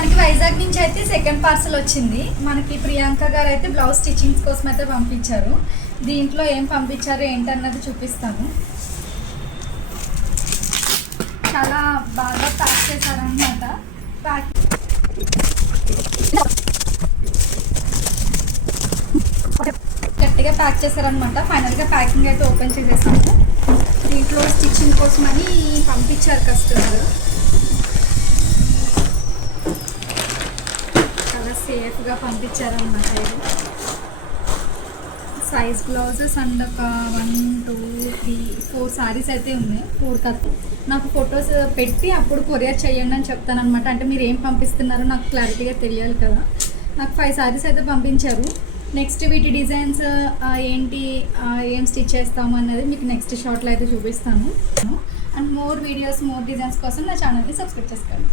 మనకి వైజాగ్ నుంచి అయితే సెకండ్ పార్సల్ వచ్చింది. మనకి ప్రియాంక గారు అయితే బ్లౌజ్ స్టిచ్చింగ్స్ కోసం అయితే పంపించారు. దీంట్లో ఏం పంపించారు ఏంటన్నది చూపిస్తాను. చాలా బాగా ప్యాక్ చేశారనమాట. గట్టిగా ప్యాక్ చేశారనమాట. ఫైనల్గా ప్యాకింగ్ అయితే ఓపెన్ చేసేసాము. దీంట్లో స్టిచ్చింగ్ కోసం అని పంపించారు కస్టమర్. చాలా సేఫ్గా పంపించారనమాట. ఇది సైజ్ బ్లౌజెస్ అండ్ ఒక 1 2 3 4 శారీస్ అయితే ఉన్నాయి. 4 కాదు, నాకు ఫొటోస్ పెట్టి అప్పుడు కొరియర్ చేయండి అని చెప్తాను అనమాట. అంటే మీరు ఏం పంపిస్తున్నారో నాకు క్లారిటీగా తెలియాలి కదా. నాకు 5 శారీస్ అయితే పంపించారు. నెక్స్ట్ వీటి డిజైన్స్ ఏంటి, ఏం స్టిచ్ చేస్తాము అన్నది మీకు నెక్స్ట్ షార్ట్లో అయితే చూపిస్తాను. And more videos, more designs కోసం నా ఛానల్ని సబ్స్క్రైబ్ చేసుకోండి.